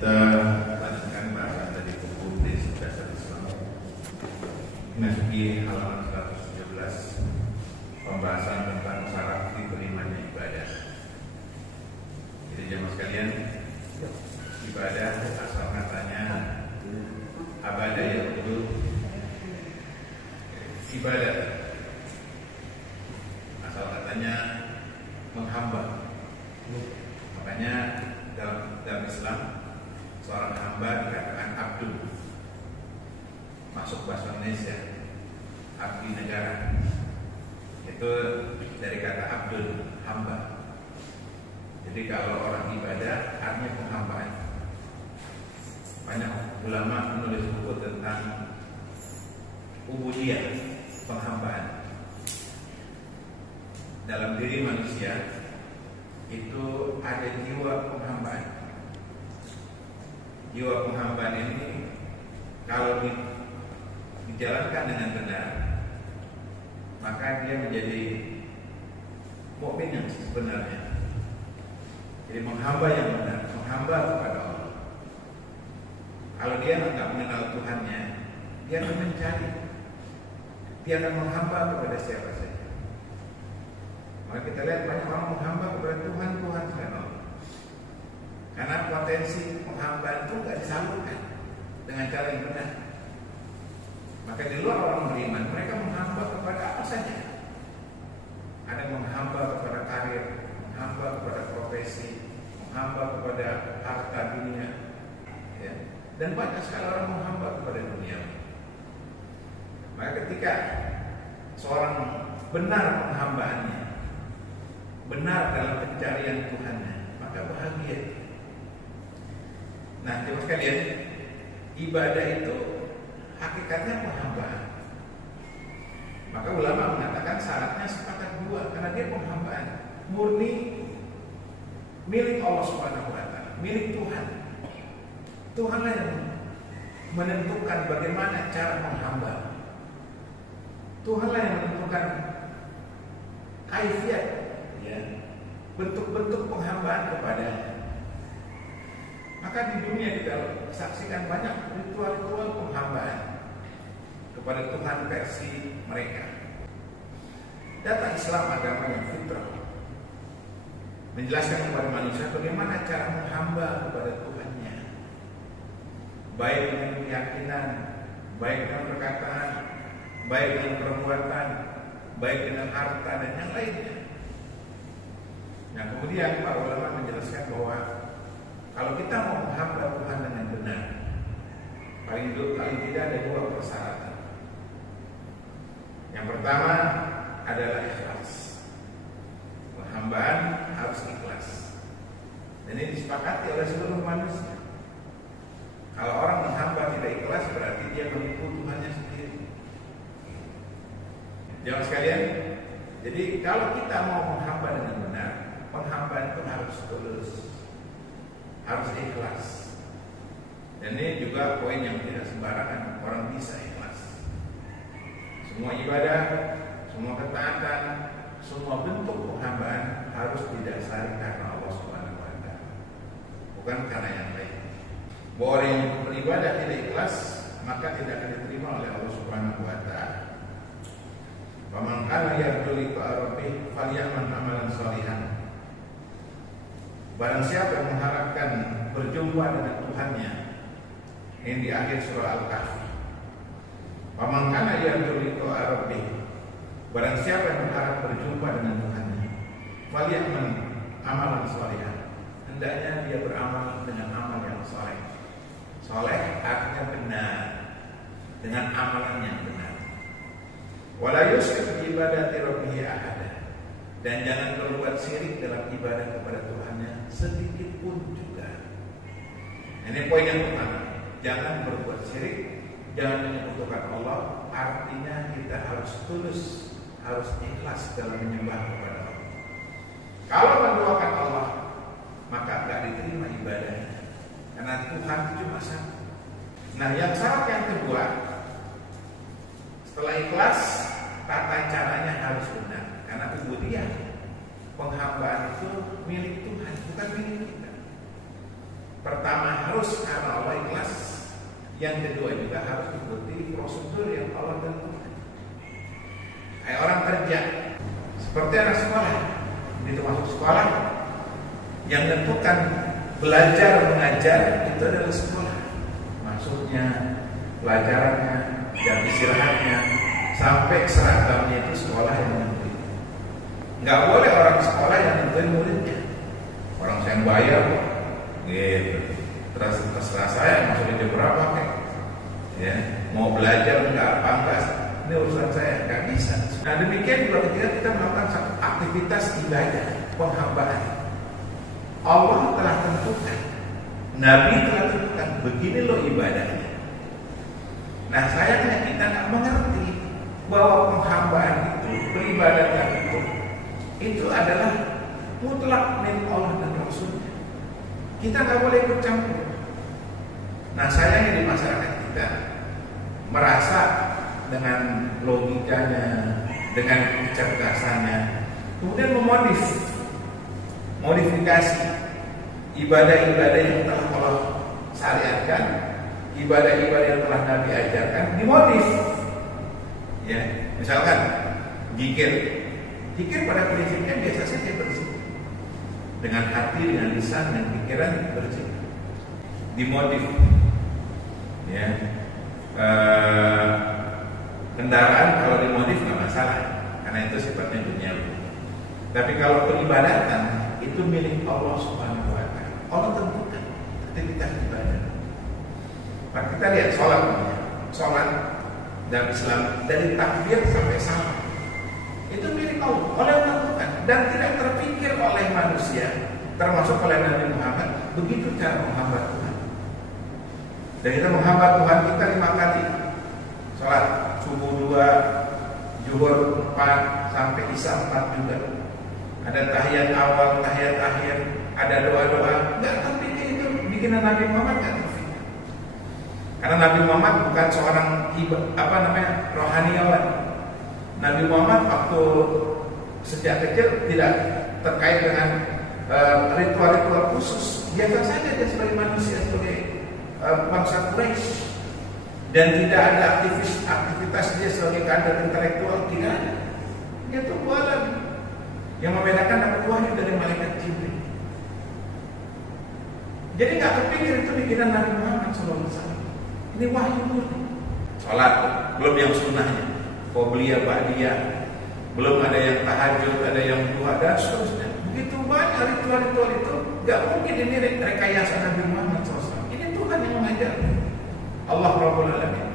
Kita lanjutkan bahasan dari buku Prinsip Dasar Islam. Memasuki halaman 117, pembahasan tentang syarat diterimanya ibadah. Jadi jemaah sekalian, ibadah asal katanya abadah yaitu ibadah. Asal katanya menghamba. Makanya dalam Islam seorang hamba dikatakan abdul. Masuk bahasa Indonesia, abdi negara. Itu dari kata abdul, hamba. Jadi kalau orang ibadah artinya penghambaan. Banyak ulama menulis buku tentang ubudiyah, penghambaan. Dalam diri manusia itu ada jiwa penghambaan. Jiwa penghambaan ini kalau dijalankan dengan benar, maka dia menjadi mukmin yang sebenarnya. Jadi menghamba yang benar, menghamba kepada Allah. Kalau dia tidak mengenal Tuhannya, dia akan mencari, dia akan menghamba kepada siapa saja. Maka kita lihat banyak orang menghamba kepada Tuhan selain Allah. Karena potensi penghambaan itu tidak disalurkan dengan cara yang benar. Maka di luar orang beriman, mereka menghamba kepada apa saja. Ada yang menghamba kepada karir, menghamba kepada profesi, menghamba kepada harta dunia, ya. Dan banyak sekali orang menghamba kepada dunia. Maka ketika seorang benar penghambaannya, benar dalam pencarian Tuhannya, maka bahagia. Nah, jemaah sekalian, ibadah itu hakikatnya penghambaan. Maka ulama mengatakan syaratnya sepakat dua, karena dia penghambaan murni milik Allah Subhanahu wa Ta'ala, milik Tuhan. Tuhanlah yang menentukan bagaimana cara menghamba. Tuhanlah yang menentukan kaifiat, ya, bentuk-bentuk penghambaan kepadanya. Maka di dunia kita saksikan banyak ritual-ritual penghambaan kepada Tuhan versi mereka. Data Islam agama yang fitrah menjelaskan kepada manusia bagaimana cara menghamba kepada Tuhannya, baik dengan keyakinan, baik dengan perkataan, baik dengan perbuatan, baik dengan harta dan yang lainnya. Nah, kemudian para ulama menjelaskan bahwa kalau kita mau menghamba Tuhan dengan benar, paling tidak ada dua persyaratan. Yang pertama adalah ikhlas. Penghambaan harus ikhlas. Dan ini disepakati oleh seluruh manusia. Kalau orang menghamba tidak ikhlas, berarti dia menipu Tuhannya sendiri. Jangan sekalian. Jadi kalau kita mau menghamba dengan benar, penghambaan itu harus tulus, harus ikhlas. Dan ini juga poin yang tidak sembarangan orang bisa ikhlas. Semua ibadah, semua ketaatan, semua bentuk penghambaan harus didasari karena Allah Subhanahu wa Ta'ala, bukan karena yang lain. Bahwa orang yang beribadah tidak ikhlas, maka tidak akan diterima oleh Allah Subhanahu wa Ta'ala. Faman kana yarju liqa rabbih falyamal amalan shalihan. Barang siapa yang mengharapkan berjumpa dengan Tuhannya, ini di akhir surah Al-Kahfi. Faman kana yarju liqa rabbih, barang siapa yang berharap berjumpa dengan Tuhannya, falyamal amalan shalihan, hendaknya dia beramal dengan amal yang saleh. Saleh artinya benar, dengan amalan yang benar. Wala yusyrik bi ibadati rabbih ahada, dan jangan berbuat syirik dalam ibadah kepada Tuhannya sedikit pun juga. Ini poin yang pertama, jangan berbuat syirik, jangan menyekutukan Allah. Artinya kita harus tulus, harus ikhlas dalam menyembah kepada Allah. Kalau mendoakan Allah, maka tidak diterima ibadahnya, karena Tuhan itu cuma satu. Nah, yang syarat yang kedua, setelah ikhlas, tata caranya harus benar, karena ubudiyah, penghambaan itu milik Tuhan, bukan milik kita. Pertama harus harus karena Allah ikhlas. Yang kedua juga harus ikuti prosedur yang Allah tentukan. Kayak orang kerja, seperti anak sekolah, begitu masuk sekolah, yang tentukan belajar mengajar itu adalah sekolah. Maksudnya pelajarannya dan istirahatnya sampai seragamnya itu sekolah yang menentukan. Nggak boleh orang sekolah yang nentuin muridnya. Orang saya yang bayar kok, gitu. Terserah saya maksudnya jam berapa kayak, ya mau belajar enggak, ini urusan saya, nggak bisa. Nah demikian juga ketika kita melakukan aktivitas ibadah, penghambaan, Allah telah tentukan, Nabi telah tentukan, begini loh ibadahnya. Nah sayangnya kita nggak mengerti bahwa penghambaan itu, peribadatan itu adalah mutlak milik Allah dan Rasulnya. Kita nggak boleh ikut campur. Nah sayangnya di masyarakat kita merasa dengan logikanya, dengan kecerdasannya, kemudian modifikasi ibadah-ibadah yang telah Allah syariatkan, ibadah-ibadah yang telah Nabi ajarkan, dimodif. Ya, misalkan zikir pada prinsipnya biasa saja berzikir. Dengan hati, dengan lisan, dan pikiran berzikir. Dimodif. Ya. Kendaraan kalau dimodif nggak masalah, karena itu sifatnya duniawi. Tapi kalau peribadatan itu milik Allah Subhanahu wa Ta'ala. Allah tentukan aktivitas ibadah. Maka kita lihat sholat dalam Islam dari takbir sampai salam itu milik Allah. Allah yang tentukan dan tidak terpikir oleh manusia, termasuk oleh Nabi Muhammad. Begitu cara menghambat Tuhan. Dan kita menghambat Tuhan kita 5 kali. Sholat subuh 2, zuhur 4, sampai isya 4 juga. Ada tahiyat awal, tahiyat akhir, ada doa-doa. Nggak terpikir itu bikinan Nabi Muhammad, nggak terpikir. Karena Nabi Muhammad bukan seorang rohaniawan. Nabi Muhammad waktu sejak kecil tidak terkait dengan ritual-ritual khusus. Biasa saja dia sebagai manusia, sebagai bangsa Quraisy. Dan tidak ada aktivitas dia sebagai kader intelektual, tidak ada. Dia tuh alam. Yang membedakan dapat wahyu dari malaikat Jibril. Jadi nggak kepikir itu bikinan Nabi Muhammad SAW. Ini wahyu murni. Sholat belum yang sunnahnya, qobliyah, ba'diyah, belum ada yang tahajud, ada yang duha dan seterusnya. Begitu banyak ritual-ritual itu nggak mungkin ini rekayasa Nabi Muhammad SAW. Ini Tuhan yang mengajar. Allah Rabbul Alamin.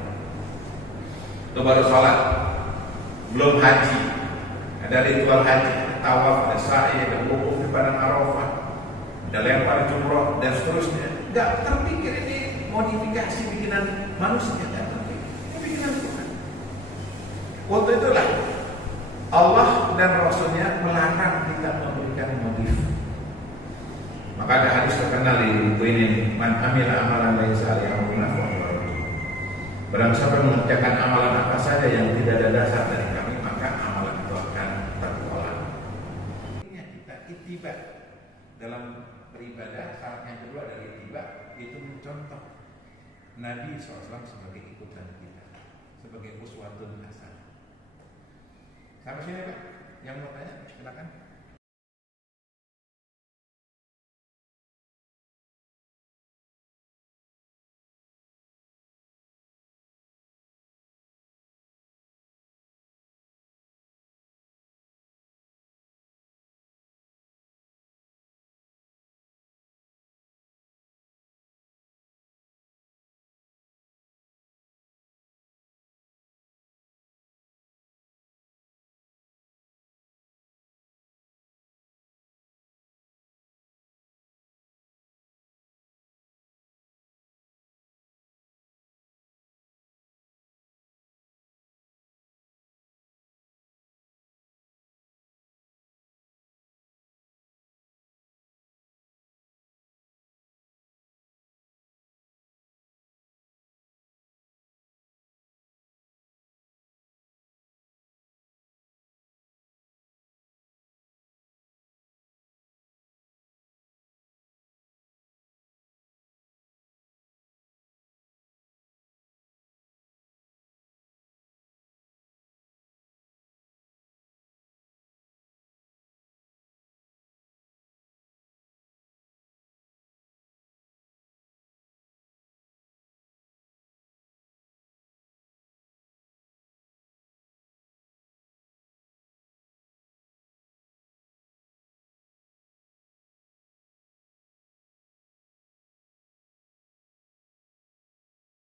Itu baru sholat, belum haji. Ada ritual haji, tawaf, ada sa'i, ada wukuf di padang Arafah, ada lempar jumroh dan seterusnya. Nggak terpikir ini modifikasi bikinan manusia, nggak terpikir. Ini bikinan Tuhan. Waktu itulah Allah dan Rasulnya melarang kita memberikan modif. Maka ada hadis terkenal di buku ini, man amila amalan laisa alaihi amruna fa huwa radd. Barang siapa mengerjakan amalan apa saja yang tidak ada dasar dari kami, maka amalan itu akan tertolak. Ini kita ittiba dalam beribadah. Syarat yang kedua dari ittiba itu mencontoh Nabi SAW sebagai ikutan kita, sebagai uswatun hasanah. Sampai sini Pak, yang mau tanya silakan.